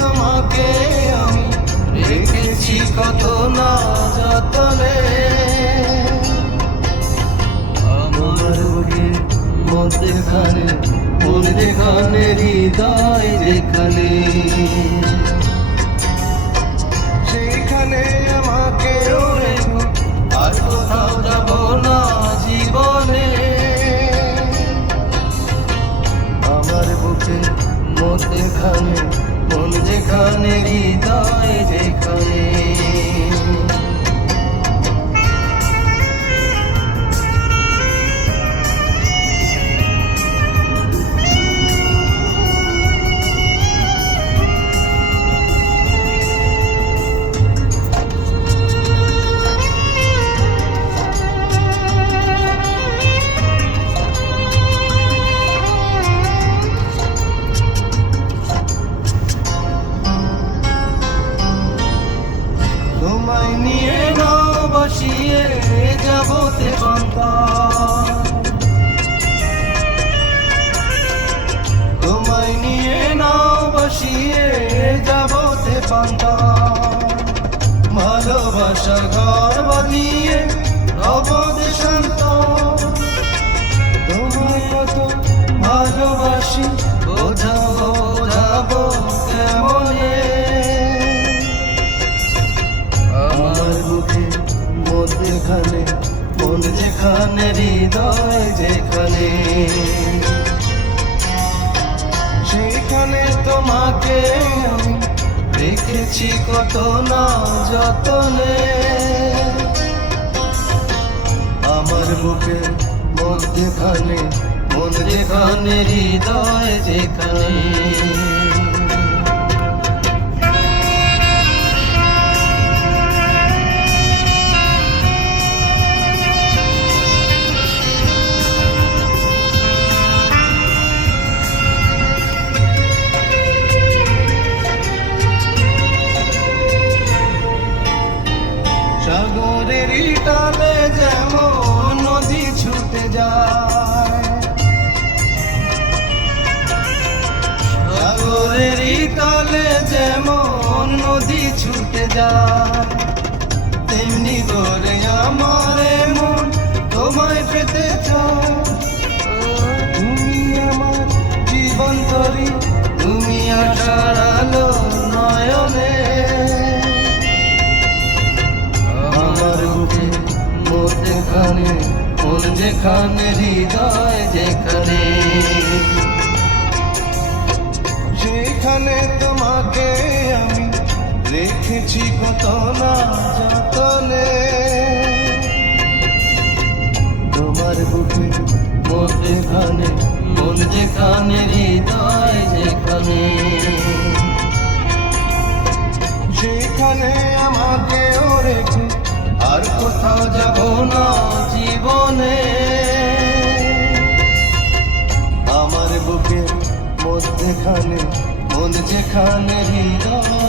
তোমাকে আমি রেখেছি কত না যতনে। আমার বুকের মধ্যখানে মন যেখানে হৃদয় যেখানে, সেখানে আমাকে রেখো, আর কোথাও যাব না জীবনে। আমার বুকের মধ্যখানে মন যেখানে হৃদয় যেখানে। তোমায় নিয়ে নাও বসিয়ে যাবতে পান্তা, তোমায় নিয়ে নাও বসিয়ে যাবতে পান্তা। ভালোবাসার ঘর বানিয়ে রব দেশান্ত, তোমায় কত ভালোবাসি বোঝাবো বোঝাবো কেমনে। আমার বুকের মধ্যখানে মন যেখানে হৃদয় যেখানে, সেখানে তোমাকে আমি রেখেছি কত না যতনে। আমার বুকের মধ্যখানে মন যেখানে হৃদয় যেখানে। সাগরের টানে যেমন নদী ছুটে যায়, সাগরের টানে যেমন নদী ছুটে যায়, তেমনি করে আমার মন তোমায় পেতে চায়। তুমি আমার জীবন তরি, তুমি আশার আলো নয়নে। আমার বুকে মধ্যখানে মন যেখানে হৃদয় যেখানে, সেখানে তোমাকে আমি রেখেছি কত না যতনে। তোমার বুকে মধ্যখানে মন যেখানে হৃদয় যেখানে, সেখানে আমাকে রেখে আর কোথাও যাব না জীবনে। আমার বুকের মধ্যখানে মন যেখানে হৃদয়